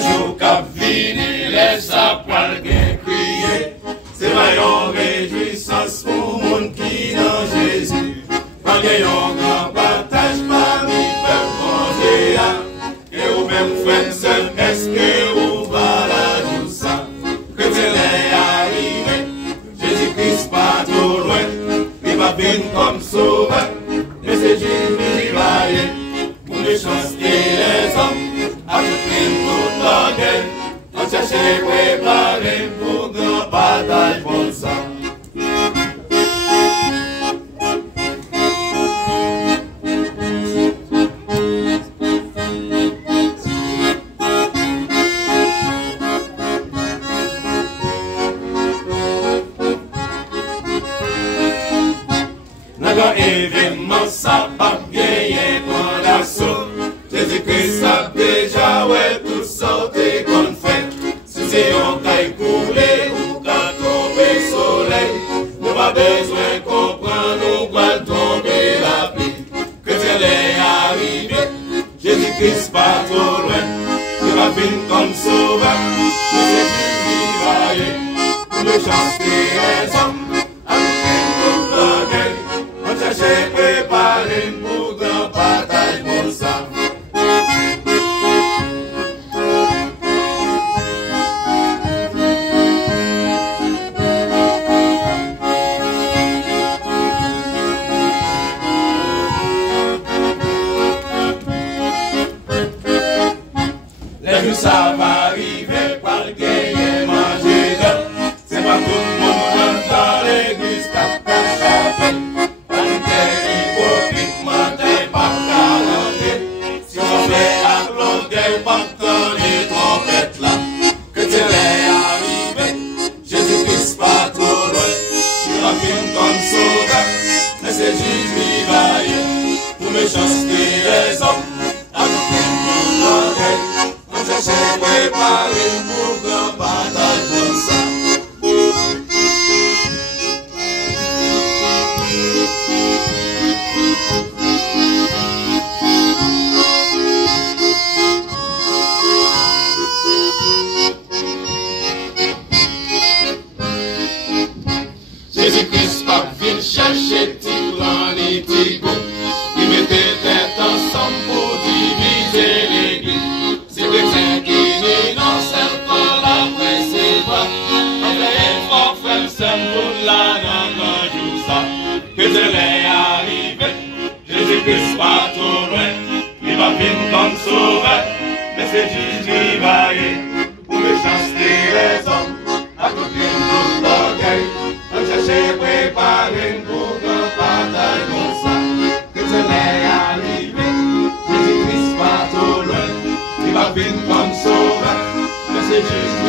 Jour qu'a vini, laisse à poil bien crier. C'est une réjouissance pour le monde qui dans Jésus. Quand il y a un grand partage parmi les peuples et ou même frères seuls, est-ce que vous va la joue ça? Que tu l'es arrivé, Jésus-Christ pas trop loin. Il va venir comme sauveur, mais c'est Jésus qui va y aller. Pour les chances et les hommes, avec toute la guerre, on cherche préparer pour grand bataille pour ça. Naga événement ça pas gagné pour l'assaut. Jésus-Christ a déjà ouais tout sorti qu'on fait. Si c'est un caille coulé ou qu'à tomber soleil, nous pas besoin comprendre nous va tomber la pluie. Que c'est arrivé, Jésus-Christ pas trop loin. Il va venir comme sauveur, mais c'est Jésus qui va y aller. Pour le chanter les hommes, avec toute la gueule, on cherche préparer pour grand bataille pour ça. Ça va arriver par le gagner, manger d'or. C'est pas tout le monde dans l'église qui a chapelle. Pas une terre hypocrite, menteur, pas garantie. Si on fait applaudir, pas tant les trompettes là. Que tu l'es arrivé, Jésus-Christ pas trop loin. Il va venir comme sauveur, mais c'est Jésus qui va y aller. Pour méchanceté les hommes, à côté de l'orgueil. J'ai préparé pour grand bataille pour ça. Jésus-Christ pas venu chercher tyran et tigo. Il mettait tête ensemble pour diviser l'église. C'est le saint qui n'est dans celle qu'on la précédente. On fait fort frère pour la dans jour ça. Que je l'ai arrivé, Jésus-Christ pas trop loin. Il va venir comme sauveur, mais c'est Jésus qui va y aller. Pour le chanter les hommes, à côté de l'orgueil. On cherche préparer pour grand bataille comme ça. Que je l'ai arrivé, Jésus-Christ pas trop loin. Il va venir comme sauveur, mais c'est juste